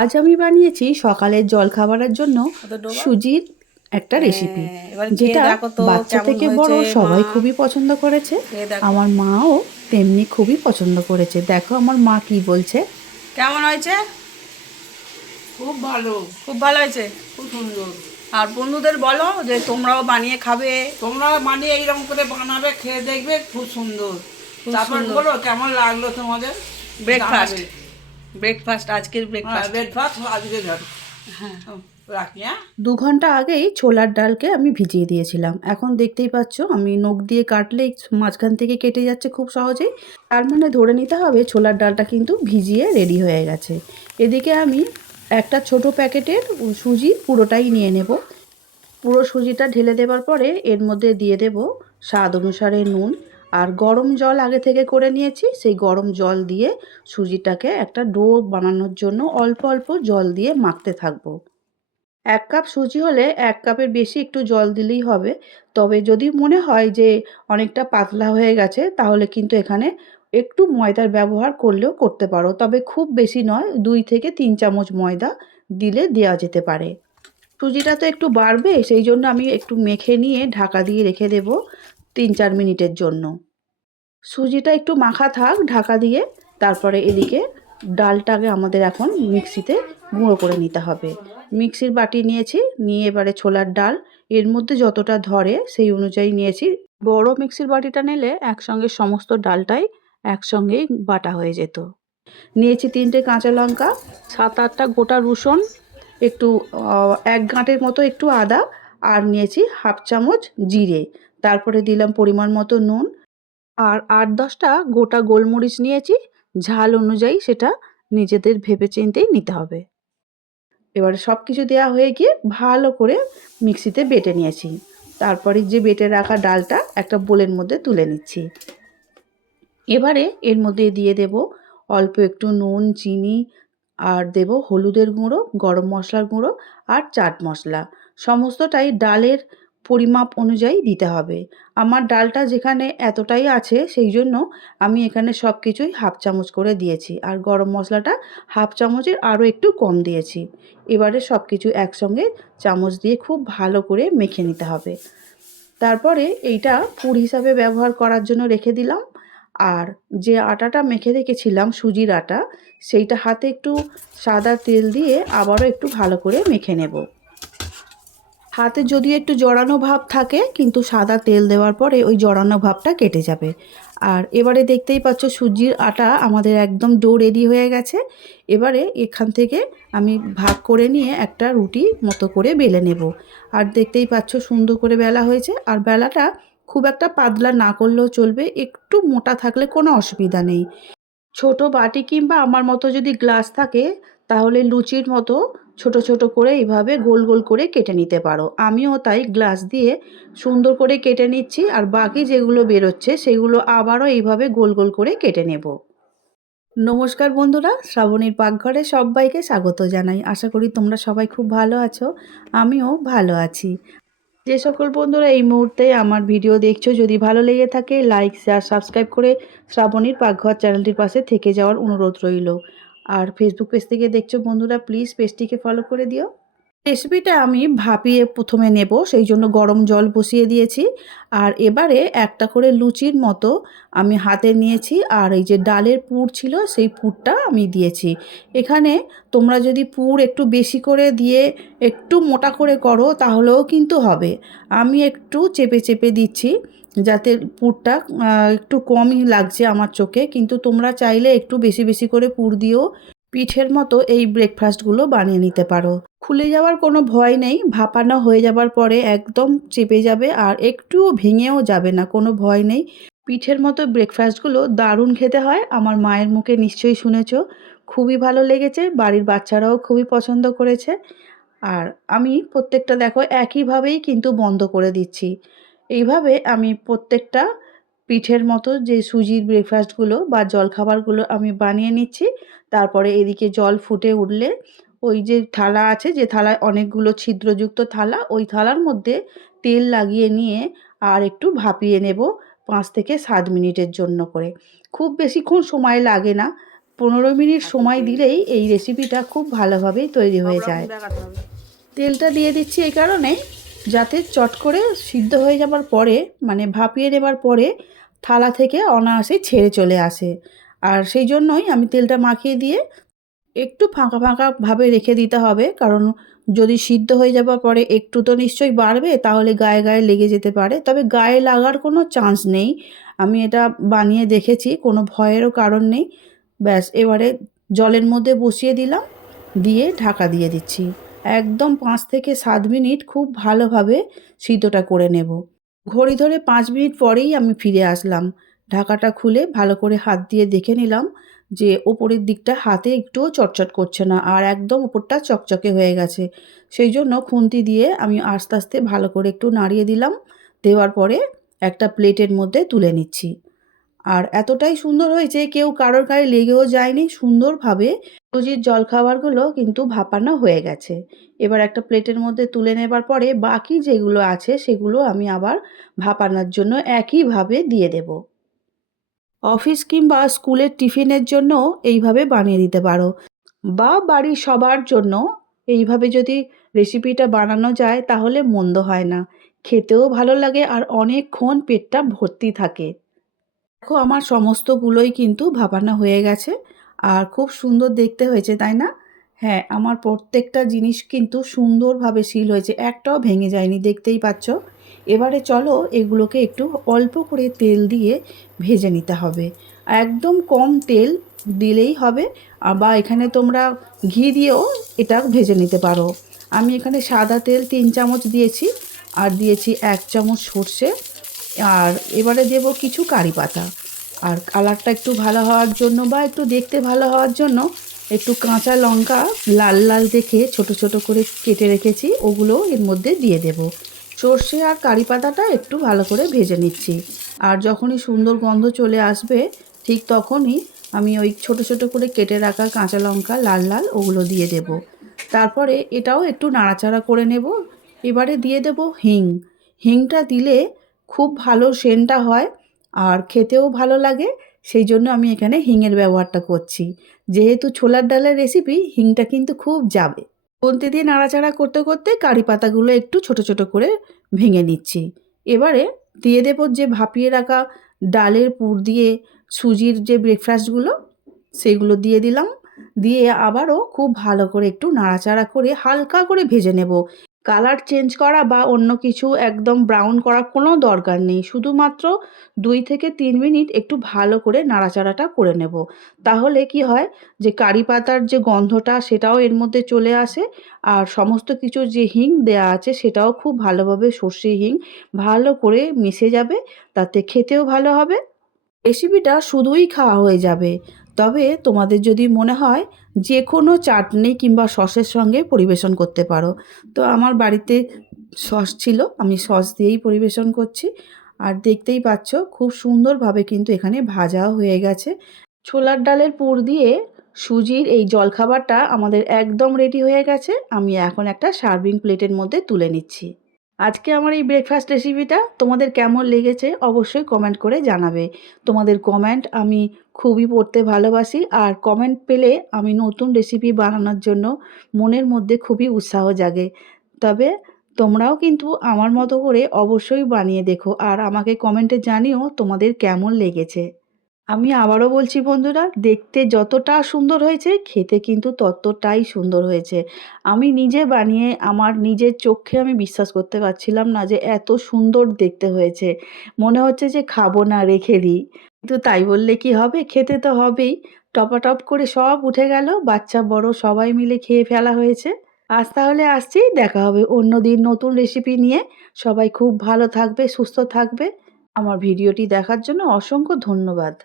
আজ আমি বানিয়েছি সকালের জলখাবারের জন্য সুজির একটা রেসিপি, এবার খেয়ে যেটা দেখো তো বাচ্চা কেমন থেকে বড় হয়েছে মা। সবাই খুবই পছন্দ করেছে। খেয়ে দেখো আমার মাও তেমনি খুবই পছন্দ করেছে। দেখো আমার মা কি বলছে। কেমন হয়েছে। খুব ভালো। খুব ভালো হয়েছে। খুব সুন্দর। আর বন্ধুদের বলো যে তোমরাও বানিয়ে খাবে। তোমরা মানে এইরকম করে বানাবে, খেয়ে দেখবে, খুব সুন্দর। খুব তারপর সুন্দর। বলো কেমন লাগলো তোমাদের। ব্রেকফাস্ট জানাবে। ব্রেকফাস্ট আজকের ব্রেকফাস্ট। ব্রেকফাস্ট আজকে ধরো। হ্যাঁ। রাখি, হ্যাঁ। 2 ঘন্টা আগেই ছোলার ডালকে আমি ভিজিয়ে দিয়েছিলাম। এখন দেখতেই পাচ্ছ আমি নখ দিয়ে কাটলেই মাঝখান থেকে কেটে যাচ্ছে খুব সহজেই। তার মানে ধরে নিতে হবে ছোলার ডালটা কিন্তু ভিজিয়ে রেডি হয়ে গেছে। এদিকে আমি একটা ছোট প্যাকেটের সুজি পুরোটাই নিয়ে নেব। পুরো সুজিটা ঢেলে দেওয়ার পরে এর মধ্যে দিয়ে দেব স্বাদ অনুসারে নুন, আর গরম জল আগে থেকে করে নিয়েছি। সেই গরম জল দিয়ে সুজিটাকে একটা ডো বানানোর জন্য অল্প অল্প জল দিয়ে মাখতে থাকবো। 1 কাপ সুজি হলে 1 কাপের বেশি একটু জল দিলেই হবে। তবে যদি মনে হয় যে অনেকটা পাতলা হয়ে গেছে, তাহলে কিন্তু এখানে একটু ময়দার ব্যবহার করলেও করতে পারো। তবে খুব বেশি নয়, 2 থেকে 3 চামচ ময়দা দিলে দেওয়া যেতে পারে। সুজিটা তো একটু বাড়বে, সেই জন্য আমি একটু মেখে নিয়ে ঢাকা দিয়ে রেখে দেব 3-4 মিনিটের জন্য। সুজিটা একটু মাখা থাক ঢাকা দিয়ে। তারপরে এদিকে ডালটাকে আমাদের এখন মিক্সিতে গুঁড়ো করে নিতে হবে। মিক্সির বাটি নিয়েছি, নিয়ে এবারে ছোলার ডাল এর মধ্যে যতটা ধরে সেই অনুযায়ী নিয়েছি। বড় মিক্সির বাটিটা নিলে একসঙ্গে সমস্ত ডালটাই একসঙ্গেই বাটা হয়ে যেত। নিয়েছি 3টে কাঁচা লঙ্কা, 7-8টা গোটা রসুন, একটু 1 গাঁটের মতো একটু আদা, আর নিয়েছি 1/2 চামচ জিরে। তারপরে দিলাম পরিমাণ মতো নুন, আর 8-10টা গোটা গোলমরিচ নিয়েছি। ঝাল অনুযায়ী সেটা নিজেদের ভেবেচিন্তেই নিতে হবে। এবারে সব কিছু দেওয়া হয়ে গিয়ে ভালো করে মিক্সিতে বেটে নিয়েছি। তারপরে যে বেটে রাখা ডালটা একটা বোলের মধ্যে তুলে নিচ্ছি। এবারে এর মধ্যে দিয়ে দেব অল্প একটু নুন, চিনি, আর দেব হলুদের গুঁড়ো, গরম মশলার গুঁড়ো, আর চাট মশলা। সমস্তটাই ডালের পরিমাপ অনুযায়ী দিতে হবে। আমার ডালটা যেখানে এতটাই আছে, সেই জন্য আমি এখানে সব কিছুই 1/2 চামচ করে দিয়েছি, আর গরম মশলাটা 1/2 চামচের আরও একটু কম দিয়েছি। এবারে সব কিছু একসঙ্গে চামচ দিয়ে খুব ভালো করে মেখে নিতে হবে। তারপরে এইটা পুর হিসাবে ব্যবহার করার জন্য রেখে দিলাম। আর যে আটাটা মেখে রেখেছিলাম সুজির আটা, সেইটা হাতে একটু সাদা তেল দিয়ে আবারও একটু ভালো করে মেখে নেব। হাতে যদি একটু জড়ানো ভাব থাকে, কিন্তু সাদা তেল দেওয়ার পরে ওই জড়ানো ভাবটা কেটে যাবে। আর এবারে দেখতেই পাচ্ছ সুজির আটা আমাদের একদম ডো রেডি হয়ে গেছে। এবারে এখান থেকে আমি ভাগ করে নিয়ে একটা রুটি মতো করে বেলে নেব। আর দেখতেই পাচ্ছ সুন্দর করে বেলা হয়েছে। আর বেলাটা খুব একটা পাতলা না করলেও চলবে, একটু মোটা থাকলে কোনো অসুবিধা নেই। ছোট বাটি কিংবা আমার মতো যদি গ্লাস থাকে, তাহলে লুচির মতো ছোট ছোট করে এইভাবে গোল গোল করে কেটে নিতে পারো। আমিও তাই গ্লাস দিয়ে সুন্দর করে কেটে নিচ্ছি, আর বাকি যেগুলো বেরোচ্ছে সেগুলো আবারও এইভাবে গোল গোল করে কেটে নেব। নমস্কার বন্ধুরা, শ্রাবণীর পাকঘরে সবাইকে স্বাগত জানাই। আশা করি তোমরা সবাই খুব ভালো আছো, আমিও ভালো আছি। যে সকল বন্ধুরা এই মুহূর্তে আমার ভিডিও দেখছো, যদি ভালো লেগে থাকে লাইক, শেয়ার, সাবস্ক্রাইব করে শ্রাবণীর পাকঘর চ্যানেলটির পাশে থেকে যাওয়ার অনুরোধ রইল। আর ফেসবুক পেজ থেকে দেখছো বন্ধুরা, প্লিজ পেজটিকে ফলো করে দিও। রেসিপিটা আমি ভাপিয়ে প্রথমে নেব, সেই জন্য গরম জল বসিয়ে দিয়েছি। আর এবারে একটা করে লুচির মতো আমি হাতে নিয়েছি, আর এই যে ডালের পুর ছিল সেই পুরটা আমি দিয়েছি। এখানে তোমরা যদি পুর একটু বেশি করে দিয়ে একটু মোটা করে করো তাহলেও কিন্তু হবে। আমি একটু চেপে চেপে দিচ্ছি, যাতে পুরটা একটু কমই লাগছে আমার চোখে, কিন্তু তোমরা চাইলে একটু বেশি বেশি করে পুর দিয়েও পিঠের মতো এই ব্রেকফাস্টগুলো বানিয়ে নিতে পারো। খুলে যাওয়ার কোনো ভয় নেই, ভাপানো হয়ে যাবার পরে একদম চেপে যাবে, আর একটুও ভেঙেও যাবে না, কোনো ভয় নেই। পিঠের মতো ব্রেকফাস্টগুলো দারুণ খেতে হয়, আমার মায়ের মুখে নিশ্চয়ই শুনেছো। খুবই ভালো লেগেছে, বাড়ির বাচ্চারাও খুবই পছন্দ করেছে। আর আমি প্রত্যেকটা দেখো একইভাবেই কিন্তু বন্ধ করে দিচ্ছি। এইভাবে আমি প্রত্যেকটা পিঠের মতো যে সুজির ব্রেকফাস্টগুলো বা জলখাবারগুলো আমি বানিয়ে নিচ্ছি। তারপরে এদিকে জল ফুটে উঠলে ওই যে থালা আছে, যে থালায় অনেকগুলো ছিদ্রযুক্ত থালা, ওই থালার মধ্যে তেল লাগিয়ে নিয়ে আর একটু ভাপিয়ে নেব 5 থেকে 7 মিনিটের জন্য করে। খুব বেশিক্ষণ সময় লাগে না, 15 মিনিট সময় দিলেই এই রেসিপিটা খুব ভালোভাবেই তৈরি হয়ে সব রকম যায়। দেখাতে হবে। তেলটা দিয়ে দিচ্ছি এই কারণে যাতে চট করে সিদ্ধ হয়ে যাবার পরে মানে ভাপিয়ে নেবার পরে থালা থেকে অনায়াসে ছেড়ে চলে আসে। আর সেই জন্যই আমি তেলটা মাখিয়ে দিয়ে একটু ফাঁকা ফাঁকা ভাবে রেখে দিতে হবে, কারণ যদি সিদ্ধ হয়ে যাবার পরে একটু তো নিশ্চয়ই বাড়বে, তাহলে গায়ে গায়ে লেগে যেতে পারে। তবে গায়ে লাগার কোনো চান্স নেই, আমি এটা বানিয়ে দেখেছি, কোনো ভয়েরও কারণ নেই। ব্যাস এবারে জলের মধ্যে বসিয়ে দিলাম, দিয়ে ঢাকা দিয়ে দিচ্ছি। একদম 5 থেকে 7 মিনিট খুব ভালোভাবে সিদ্ধটা করে নেব। ঘড়ি ধরে 5 মিনিট পরেই আমি ফিরে আসলাম। ঢাকাটা খুলে ভালো করে হাত দিয়ে দেখে নিলাম যে ওপরের দিকটা হাতে একটুও চটচট করছে না, আর একদম ওপরটা চকচকে হয়ে গেছে। সেই জন্য খুন্তি দিয়ে আমি আস্তে আস্তে ভালো করে একটু নাড়িয়ে দিলাম। দেওয়ার পরে একটা প্লেটের মধ্যে তুলে নিচ্ছি। আর এতটাই সুন্দর হয়েছে, কেউ কারোর গায়ে লেগেও যায়নি, সুন্দরভাবে সুজির জলখাবারগুলো কিন্তু ভাপানো হয়ে গেছে। এবার একটা প্লেটের মধ্যে তুলে নেবার পরে বাকি যেগুলো আছে সেগুলো আমি আবার ভাপানোর জন্য একইভাবে দিয়ে দেব। অফিস কিংবা স্কুলের টিফিনের জন্য এইভাবে বানিয়ে দিতে পারো, বা বাড়ির সবার জন্য এইভাবে যদি রেসিপিটা বানানো যায় তাহলে মন্দ হয় না, খেতেও ভালো লাগে আর অনেকক্ষণ পেটটা ভর্তি থাকে। দেখো আমার সমস্তগুলোই কিন্তু ভাপানো হয়ে গেছে আর খুব সুন্দর দেখতে হয়েছে, তাই না? হ্যাঁ, আমার প্রত্যেকটা জিনিস কিন্তু সুন্দরভাবে সিল হয়েছে, একটাও ভেঙে যায়নি, দেখতেই পাচ্ছ। এবারে চলো এগুলোকে একটু অল্প করে তেল দিয়ে ভেজে নিতে হবে। একদম কম তেল দিলেই হবে, বা এখানে তোমরা ঘি দিয়েও এটা ভেজে নিতে পারো। আমি এখানে সাদা তেল 3 চামচ দিয়েছি, আর দিয়েছি 1 চামচ সর্ষে, আর এবারে দেব কিছু কারি পাতা। আর কালারটা একটু ভালো হওয়ার জন্য বা একটু দেখতে ভালো হওয়ার জন্য একটু কাঁচা লঙ্কা লাল লাল দেখে ছোট ছোট করে কেটে রেখেছি, ওগুলো এর মধ্যে দিয়ে দেব। সর্ষে আর কারি পাতাটা একটু ভালো করে ভেজে নিচ্ছি। আর যখনই সুন্দর গন্ধ চলে আসবে ঠিক তখনই আমি ওই ছোট ছোট করে কেটে রাখা কাঁচা লঙ্কা লাল লাল ওগুলো দিয়ে দেব। তারপরে এটাও একটু নাড়াচাড়া করে নেব। এবারে দিয়ে দেব হিং। হিংটা দিলে খুব ভালো সেন্টটা হয় আর খেতেও ভালো লাগে, সেই জন্য আমি এখানে হিঙের ব্যবহারটা করছি। যেহেতু ছোলার ডালের রেসিপি, হিংটা কিন্তু খুব যাবে। খুন্তি দিয়ে নাড়াচাড়া করতে করতে কারি পাতাগুলো একটু ছোট ছোট করে ভেঙে নিচ্ছি। এবারে দিয়ে দেব যে ভাপিয়ে রাখা ডালের পুর দিয়ে সুজির যে ব্রেকফাস্টগুলো সেগুলো দিয়ে দিলাম। দিয়ে আবারও খুব ভালো করে একটু নাড়াচাড়া করে হালকা করে ভেজে নেব। কালার চেঞ্জ করা বা অন্য কিছু একদম ব্রাউন করার কোনো দরকার নেই, শুধুমাত্র 2 থেকে 3 মিনিট একটু ভালো করে নাড়াচাড়াটা করে নেব। তাহলে কি হয় যে কারি পাতার যে গন্ধটা সেটাও এর মধ্যে চলে আসে, আর সমস্ত কিছু যে হিং দেয়া আছে সেটাও খুব ভালোভাবে সর্ষে হিং ভালো করে মিশে যাবে, তাতে খেতেও ভালো হবে। রেসিপিটা শুধুই খাওয়া হয়ে যাবে। তবে তোমাদের যদি মনে হয় যে কোনো চাটনি কিংবা সসের সঙ্গে পরিবেশন করতে পারো। তো আমার বাড়িতে সস ছিল, আমি সস দিয়েই পরিবেশন করছি। আর দেখতেই পাচ্ছ খুব সুন্দরভাবে কিন্তু এখানে ভাজাও হয়ে গেছে। ছোলার ডালের পুর দিয়ে সুজির এই জলখাবারটা আমাদের একদম রেডি হয়ে গেছে। আমি এখন একটা সার্ভিং প্লেটের মধ্যে তুলে নিচ্ছি। আজকে আমার এই ব্রেকফাস্ট রেসিপিটা তোমাদের কেমন লেগেছে অবশ্যই কমেন্ট করে জানাবে। তোমাদের কমেন্ট আমি খুবই পড়তে ভালোবাসি, আর কমেন্ট পেলে আমি নতুন রেসিপি বানানোর জন্য মনের মধ্যে খুবই উৎসাহ জাগে। তবে তোমরাও কিন্তু আমার মতো করে অবশ্যই বানিয়ে দেখো, আর আমাকে কমেন্টে জানিও তোমাদের কেমন লেগেছে। আমি আবারও বলছি বন্ধুরা, দেখতে যতটা সুন্দর হয়েছে খেতে কিন্তু ততটাই সুন্দর হয়েছে। আমি নিজে বানিয়ে আমার নিজের চোখে আমি বিশ্বাস করতে পারছিলাম না যে এত সুন্দর দেখতে হয়েছে। মনে হচ্ছে যে খাবো না, রেখে দিই। কিন্তু তাই বললে কি হবে, খেতে তো হবেই। টপাটপ করে সব উঠে গেল, বাচ্চা বড় সবাই মিলে খেয়ে ফেলা হয়েছে। আজ তাহলে আসছি, দেখা হবে অন্য দিন নতুন রেসিপি নিয়ে। সবাই খুব ভালো থাকবে, সুস্থ থাকবে। আমার ভিডিওটি দেখার জন্য অসংখ্য ধন্যবাদ।